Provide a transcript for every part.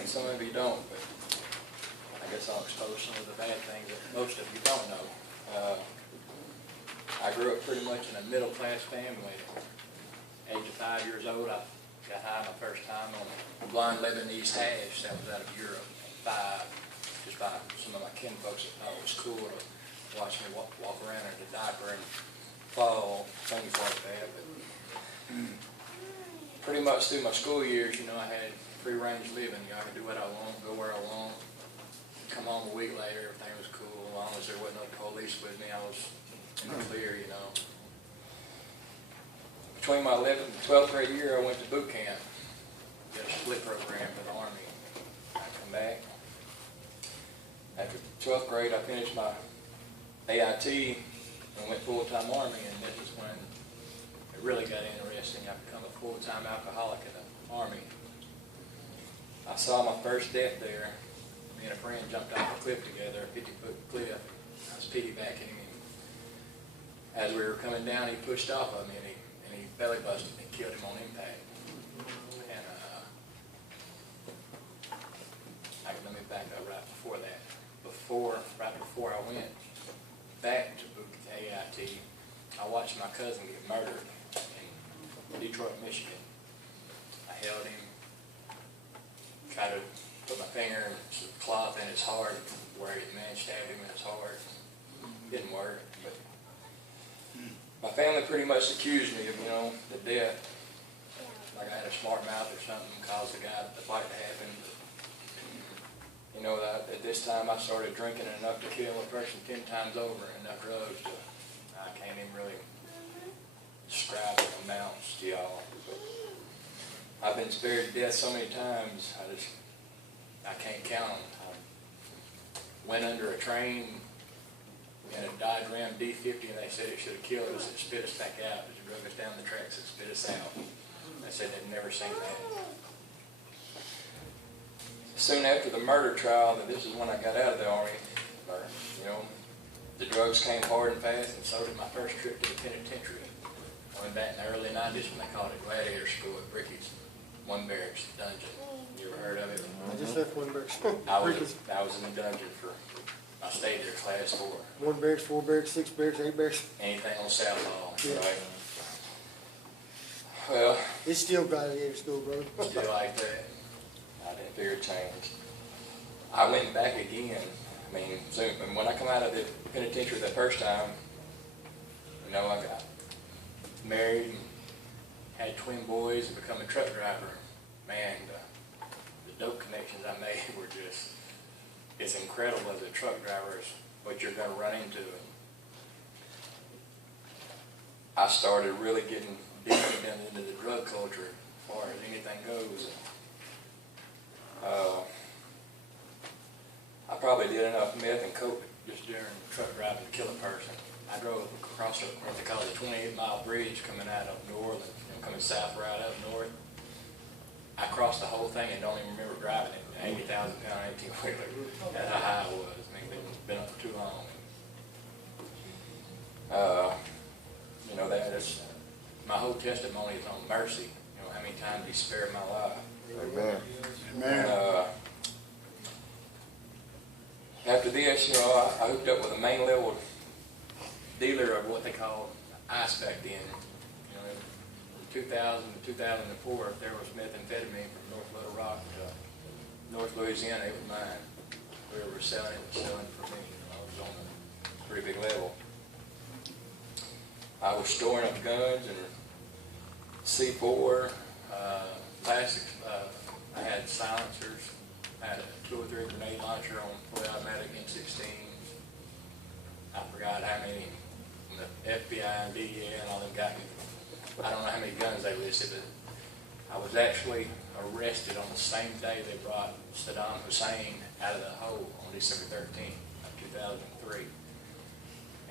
and some of you don't, but I guess I'll expose some of the bad things that most of you don't know. I grew up pretty much in a middle-class family. At the age of 5 years old, I got high my first time on blind Lebanese hash that was out of Europe. 5, just by some of my kinfolks that thought it was cool to watch me walk around in a diaper and fall, things like that. But pretty much through my school years, you know, I had free-range living. You know, I could do what I want, go where I want, come home a week later, everything was cool. As long as there wasn't no police with me, I was in the clear, you know. Between my 11th and 12th grade year, I went to boot camp. Did a split program for the Army. I come back. After 12th grade, I finished my AIT and went full-time Army, and this is when it really got interesting. I became a full-time alcoholic in the Army. I saw my first death there. Me and a friend jumped off a cliff together, a 50-foot cliff. I was piggybacking him. As we were coming down, he pushed off of me, and he belly busted me and killed him on impact. And let me back up right before that. Right before I went back to AIT, I watched my cousin get murdered in Detroit, Michigan. I held him, tried to put my finger in some cloth in his heart where a man stabbed him in his heart. Didn't work, but my family pretty much accused me of, you know, the death. Like I had a smart mouth or something, caused the fight to happen. You know, at this time I started drinking enough to kill a person 10 times over, and enough drugs to, I can't even really describe the amounts to y'all. But I've been spared death so many times, I can't count them. I went under a train in a Dodge Ram D50, and they said it should have killed us and spit us back out. It drug us down the tracks and spit us out. They said they'd never seen that. Soon after the murder trial, this is when I got out of the Army, you know, the drugs came hard and fast, and so did my first trip to the penitentiary. I went back in the early 90s when they called it Gladiator School at Bricky's, One Barracks Dungeon. You ever heard of it? I just left One Barracks. I was in the dungeon I stayed there class 4. 1 barracks, 4 barracks, 6 barracks, 8 barracks. Anything on South Hall, Yeah. right? Well, It's still Gladiator School, brother. still like that. I didn't figure it changed. I went back again. I mean, so when I come out of the penitentiary the first time, you know, I got married and had twin boys and become a truck driver. Man, the dope connections I made were just, it's incredible as a truck driver is what you're going to run into. I started really getting deep into the drug culture as far as anything goes. I probably did enough meth and coke just during truck driving to kill a person. I drove across what they call the 28-mile bridge coming out of New Orleans, you know, coming south right up north. I crossed the whole thing and don't even remember driving it. 80,000-pound 18-wheeler. That's how high I was. I mean, they've been up for too long. You know, that is, my whole testimony is on mercy. You know, how many times he spared my life. Amen. Amen. After this, you know, I hooked up with a main level dealer of what they call ice back then. You know, from 2000 to 2004, if there was methamphetamine from North Little Rock to North Louisiana, it was mine. Whoever was selling it was selling it for me. You know, I was on a pretty big level. I was storing up guns and C4, plastics. I had silencers. I had a 203 grenade launcher on fully automatic M16s. I forgot how many. And the FBI and DEA and all them got me. I don't know how many guns they listed, but I was actually arrested on the same day they brought Saddam Hussein out of the hole on December 13th of 2003.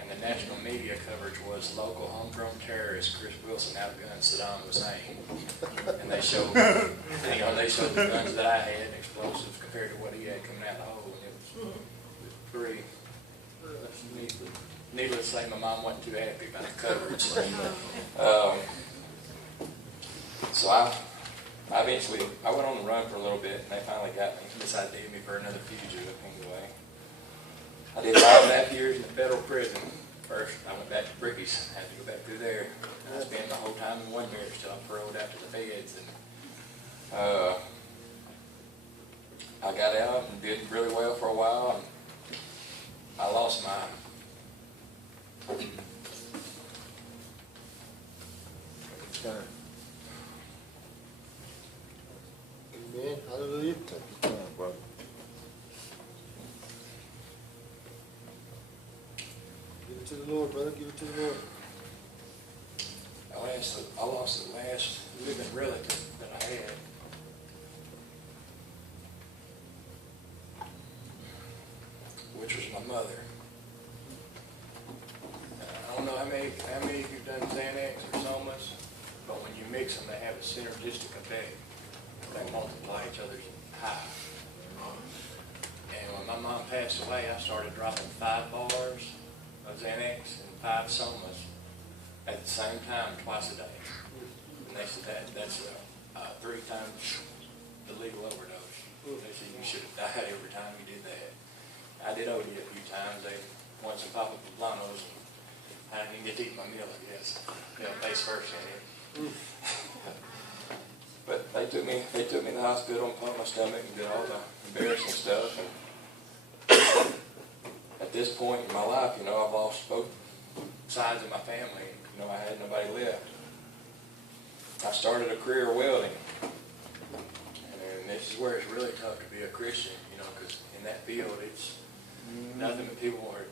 And the national media coverage was local homegrown terrorist Chris Wilson outgunned Saddam Hussein. And they showed, you know, they showed the guns that I had, explosives compared to what he had coming out of the hole, and it was pretty. Needless to say, my mom wasn't too happy about the coverage. So I I went on the run for a little bit, and they finally got me, decided to give me for another fugitive anyway. I did 5.5 years in the federal prison. First, I went back to Bricky's, had to go back through there. I spent my whole time in one barracks till I paroled out to the feds, and I got out and did really well for a while, and I lost my Amen, hallelujah. Brother. Give it to the Lord, brother, give it to the Lord. I lost the last living relative that I had. Which was my mother. I don't know how many of you have done Xanax or Somas, but when you mix them, they have a synergistic effect. They multiply each other's high. And when my mom passed away, I started dropping 5 bars of Xanax and 5 Somas at the same time, twice a day. And they said that's 3 times the legal overdose. They said you should have died every time you did that. I did OD a few times. They wanted some Papa Poblanos, and I didn't get to eat my meal, I guess. Face first in it. But they took me to the hospital and pumped my stomach and did all the embarrassing stuff. And at this point in my life, I've lost both sides of my family. I had nobody left. I started a career welding. And this is where it's really tough to be a Christian, because in that field it's nothing but people are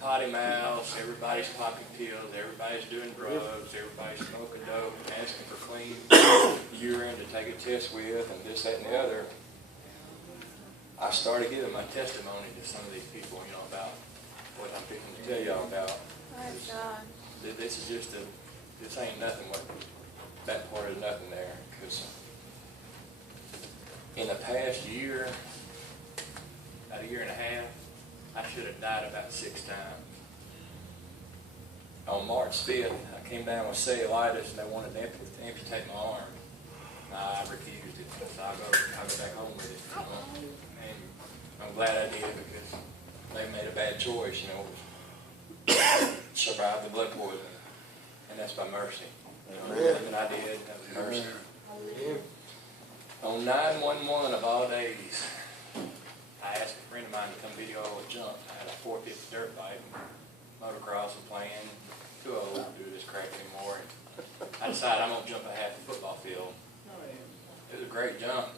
potty mouths, everybody's popping pills, everybody's doing drugs, everybody's smoking dope, asking for clean urine to take a test with, and this, that, and the other. I started giving my testimony to some of these people, about what I'm fixing to tell y'all about. This is this ain't nothing what, that part is nothing there, because in the past year, about a year and a half, I should have died about 6 times. On March 5th, I came down with cellulitis and they wanted to amputate my arm. I refused it, so I'll go back home with it. And I'm glad I did, because they made a bad choice, survived the blood poisoning. And that's by mercy. Nothing I did, that was mercy. On 9/11 of all days, I asked a friend of mine to come video a jump. I had a 450 dirt bike, motocross and playing, too old to do this crap anymore. I decided I'm going to jump a half the football field. It was a great jump.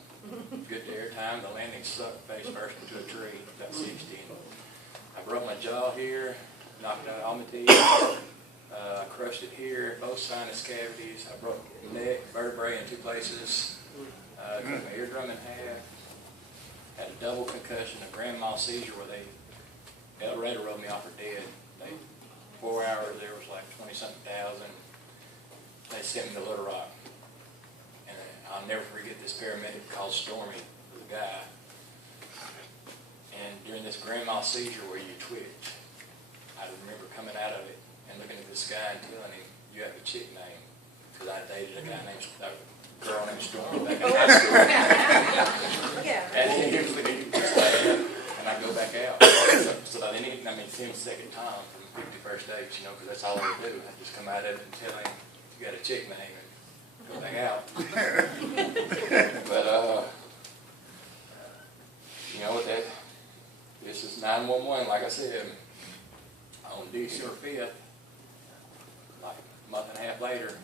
Good air time. The landing sucked face first into a tree, about 60. I broke my jaw here, knocked out all my teeth. I crushed it here, both sinus cavities. I broke my neck, vertebrae in 2 places. Cut my eardrum in half. Had a double concussion, a grand mal seizure where El Raider wrote me off for dead. 4 hours, there was like 20-something thousand. They sent me to Little Rock. And I'll never forget this paramedic called Stormy, the guy. And during this grand mal seizure where you twitch, I remember coming out of it and looking at this guy and telling him, you have a chick name. Because I dated a girl named Stormy back in high school. And he was like, and I go back out. So I didn't even, see him a second time from 51st dates, because that's all I would do. I'd just come out of it and tell him, you got a chick name, and go back out. But, this is 911, like I said. On December 5th, like a month and a half later,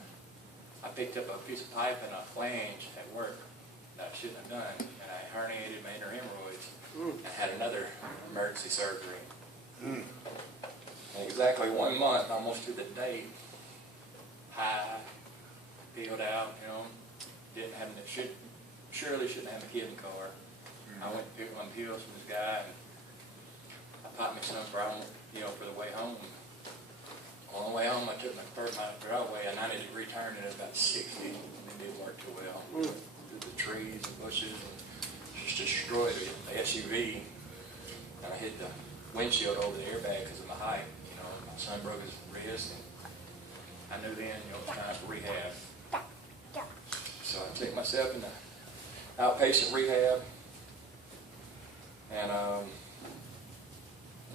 I picked up a piece of pipe and a flange at work that I shouldn't have done, and I herniated my inner hemorrhoids and had another emergency surgery. In exactly 1 month, almost to the date, high, peeled out, didn't have surely shouldn't have a kid in the car. I went to pick up my pills from this guy, and I popped my son's problem, for the way home. On the way home, I took my driveway a 90-degree turn at about 60, and it didn't work too well. The trees and bushes, and just destroyed the SUV. And I hit the windshield over the airbag because of my height. My son broke his wrist, and I knew then, it was time for rehab. So I took myself into outpatient rehab, and I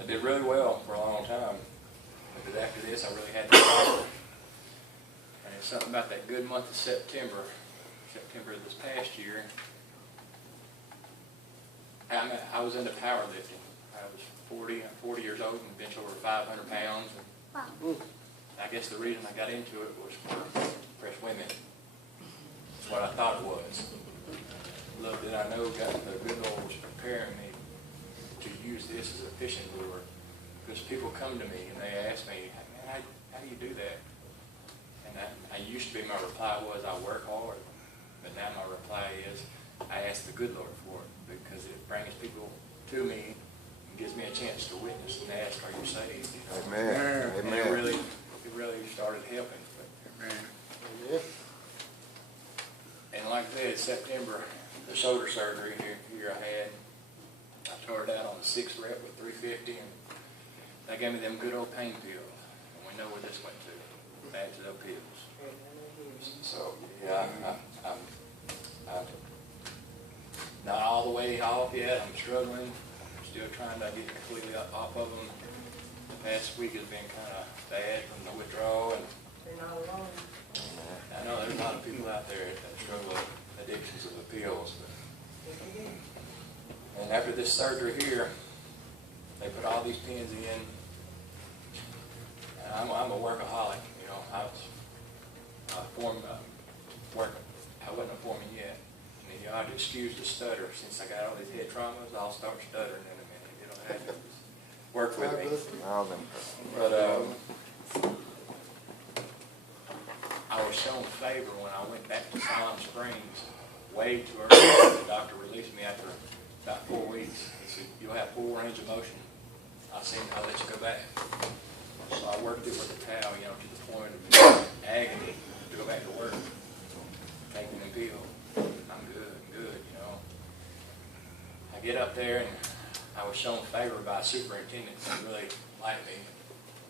did really well for a long time. But after this, I really had to recover. And it's something about that good month of September of this past year. I was into powerlifting. I was 40 years old and bench over 500 pounds. And I guess the reason I got into it was for fresh women. That's what I thought it was. Little did I know that the good Lord was preparing me to use this as a fishing lure. Because people come to me and they ask me, man, how do you do that? And I used to be, my reply was, I work hard. But now my reply is, I ask the good Lord for it, because it brings people to me and gives me a chance to witness and ask, are you saved? You know? Amen. And Amen. it really started helping. But, Amen. and like I said, September, the shoulder surgery here I had, I tore it out on the 6th rep with 350, and they gave me them good old pain pills. And we know where this went to, back to those pills. So, yeah, I'm not all the way off yet. I'm struggling. I'm still trying to get completely off of them. The past week has been kind of bad from the withdrawal. And You're not alone. I know there's a lot of people out there that struggle with addictions of the pills. And after this surgery here, they put all these pins in. And I'm a workaholic, you know. I wasn't a foreman yet. And you know, I'd excuse the stutter. Since I got all these head traumas, I'll start stuttering in a minute. You don't have to work with me. All them. But I was shown favor when I went back to Silent Springs way too early. The doctor released me after about 4 weeks. He said, you'll have full range of motion. I'll let you go back. So I worked it with a towel, you know, to the point of agony to go back to work. Taking the pill. I'm good, you know. I get up there and I was shown favor by a superintendent who really liked me.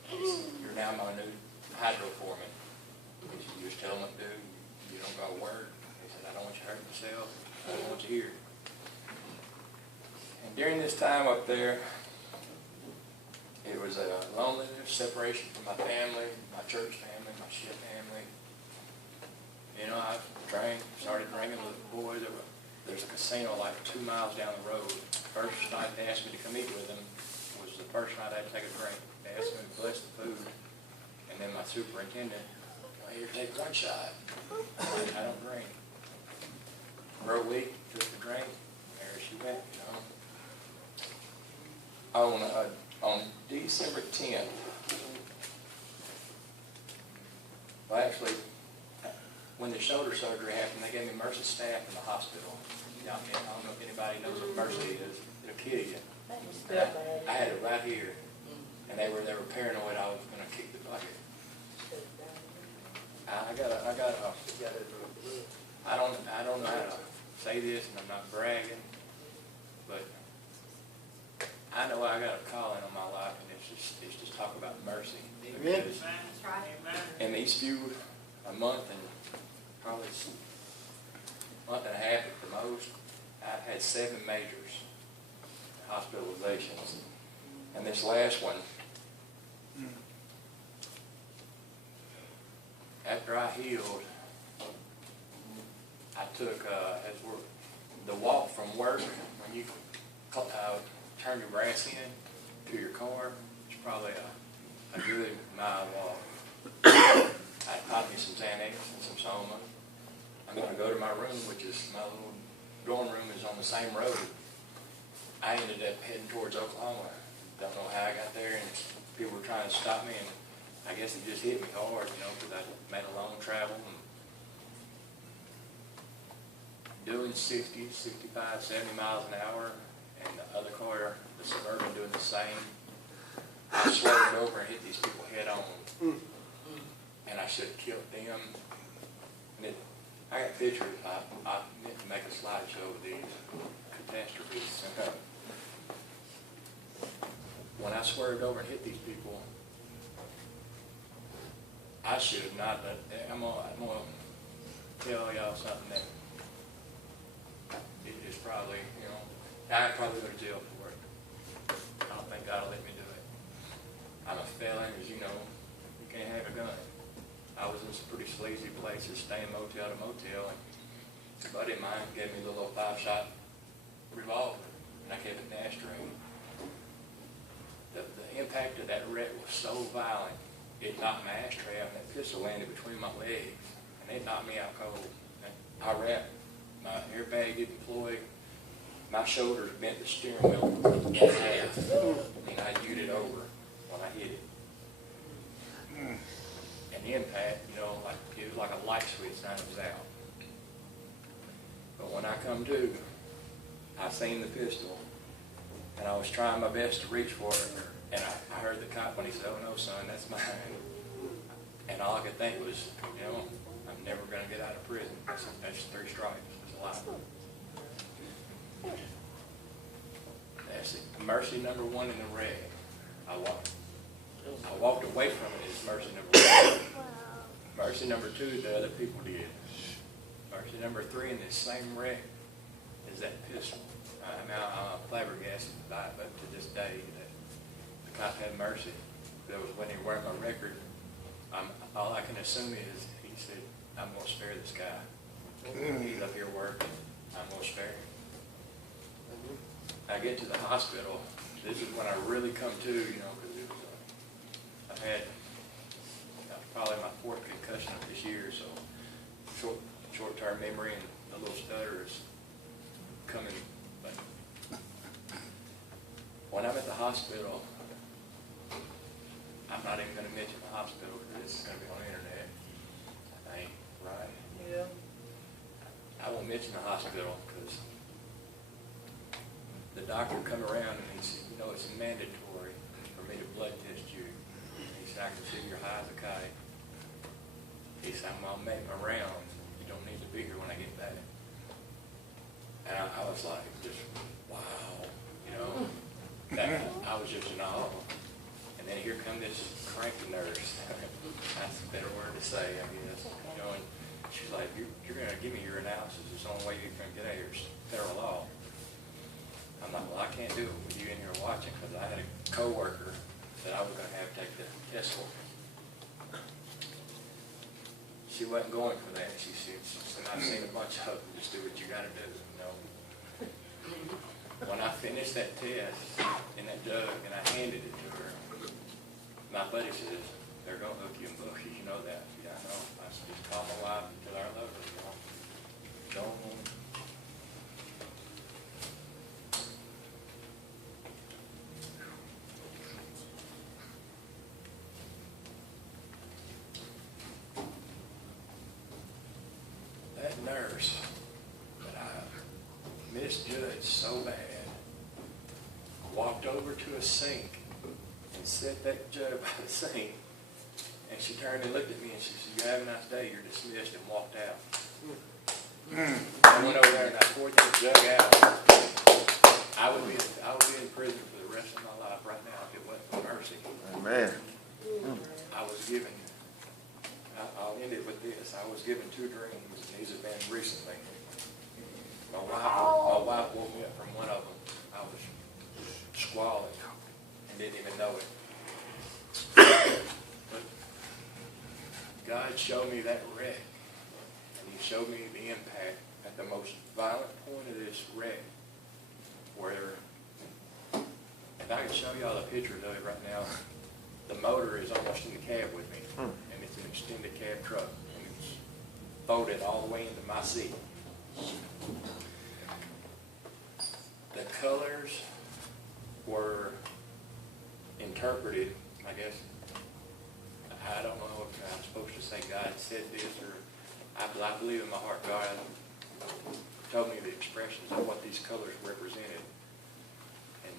He said, you're now my new hydro foreman. He said, you just tell them what to do. You don't go to work. He said, I don't want you hurting yourself. I don't want you here. And during this time up there, it was a loneliness, separation from my family, my church family, my ship family. You know, I started drinking with the boys. There's a casino like 2 miles down the road. First night they asked me to come eat with them was the first night I had to take a drink. They asked me to bless the food. And then my superintendent, well, here, take one shot. I don't drink. For a week, took the drink. There she went, you know. On December 10th, well, actually, when the shoulder surgery happened, they gave me Mercy staff in the hospital. I don't know if anybody knows what Mercy is. It'll kill you. I had it right here, and they were paranoid I was going to kick the bucket. I don't know how to say this, and I'm not bragging, but I know I got a calling on my life, and it's just talk about mercy. Amen. Because in these a month and probably month and a half at the most, I've had 7 majors, hospitalizations. And this last one, after I healed, I took, the walk from work, when you turn your brass in to your car, it's probably a good mile walk. I popped me some Xanax and some Soma. I'm going to go to my room, which is my little dorm room is on the same road. I ended up heading towards Oklahoma. Don't know how I got there, and people were trying to stop me, and I guess it just hit me hard, you know, because I made a long travel and doing 60, 65, 70 miles an hour, and the other car, the Suburban, doing the same. I swerved over and hit these people head on, and I should have killed them. And I got pictures. I meant to make a slideshow of these catastrophes. When I swerved over and hit these people, I should have not. I'm gonna tell y'all something that it is probably, I probably go to jail for it. I don't think God will let me do it. I'm a felon, as you know. You can't have a gun. I was in some pretty sleazy places, staying motel to motel, and a buddy of mine gave me a little 5-shot revolver, and I kept it in the ashtray. The impact of that wreck was so violent, it knocked my ashtray out, and that pistol landed between my legs, and it knocked me out cold. And I wrapped, my airbag didn't deploy, my shoulders bent the steering wheel in half, and I U'd it over when I hit it. And the impact, like it was like a light switch, and it was out. But when I come to, I seen the pistol, and I was trying my best to reach for it, and I heard the cop when he said, "Oh no, son, that's mine." And all I could think was, I'm never going to get out of prison. That's 3 strikes. That's a lot. That's it. Mercy number 1 in the wreck. I walked away from it as mercy number 1. Mercy number 2, the other people did. Mercy number 3 in this same wreck is that pistol. I'm flabbergasted by it, but to this day, that the cop had mercy. That was when he wearing my record. All I can assume is he said, "I'm going to spare this guy. He's up here working. I'm going to spare him." I get to the hospital. This is when I really come to, because it was, I've had probably my 4th concussion of this year, so short-term memory and a little stutter is coming. But when I'm at the hospital, I'm not even going to mention the hospital because it's going to be on the internet, I think, right? Yeah. I won't mention the hospital because the doctor come around and he said, it's mandatory for me to blood test you. He said, "I can see you're high as a kite." He said, "I'm going to make my rounds. You don't need to be here when I get back." And I was like, just, wow, I was just in awe. And then here come this cranky nurse. That's a better word to say, I guess. And she's like, you're going to give me your analysis. It's the only way you can get out of your federal law. I'm like, well, I can't do it with you in here watching because I had a coworker that I was going to have take the test for. She wasn't going for that. She said, "I've seen a bunch of them. Just do what you got to do." When I finished that test in that jug and I handed it to her, my buddy says, "They're going to hook you in bushes. You know that." "Yeah, I know." I said, "Just call my wife and tell her I love her. Don't." That nurse that I misjudged so bad walked over to a sink and set that jug by the sink, and she turned and looked at me and she said, "You have a nice day, you're dismissed," and walked out. I went over there and I poured that jug out. I would be in prison for the rest of my life right now if it wasn't for mercy. Amen. I was given, I'll end it with this. I was given 2 dreams, and these have been recently. My wife woke me up from one of them. I was squalling and didn't even know it. But God showed me that wreck, and He showed me the impact at the most violent point of this wreck, where, if I could show y'all a picture of it right now, the motor is almost in the cab with me, and it's an extended cab truck, and it's folded all the way into my seat. The colors were interpreted, I guess. I don't know if I'm supposed to say God said this, or I believe in my heart God told me the expressions of what these colors represented. And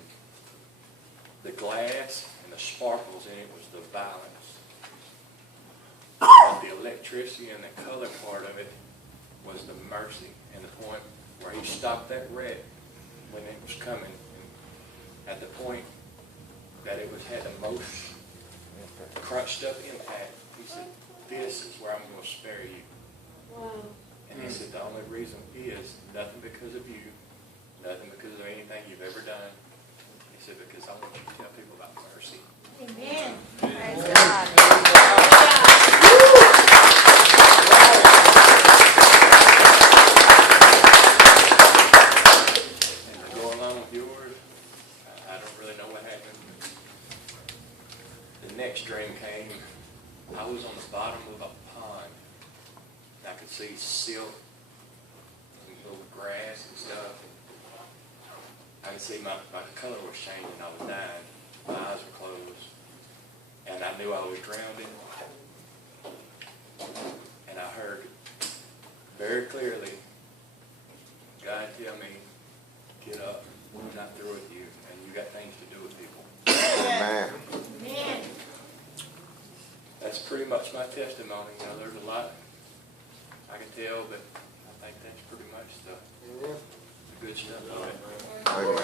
the glass and the sparkles in it was the violence. But the electricity and the color part of it was the mercy, and the point where He stopped that wreck when it was coming, at the point that it had the most crunched up impact. He said, "This is where I'm going to spare you." Wow. And he said, the only reason is nothing because of you, nothing because of anything you've ever done. He said, because I want you to tell people about mercy. Amen. Praise God. And to go along with yours, I don't really know what happened. The next dream came, I was on the bottom of a pond. I could see silk and little grass and stuff. I could see my color was changing. I was dying. My eyes were closed. And I knew I was drowning. And I heard very clearly God tell me, get up. I'm not through with you. And you got things to do with people. Amen. Amen. That's pretty much my testimony. You know, there's a lot I can tell, but I think that's pretty much the Amen. good stuff of it. Amen.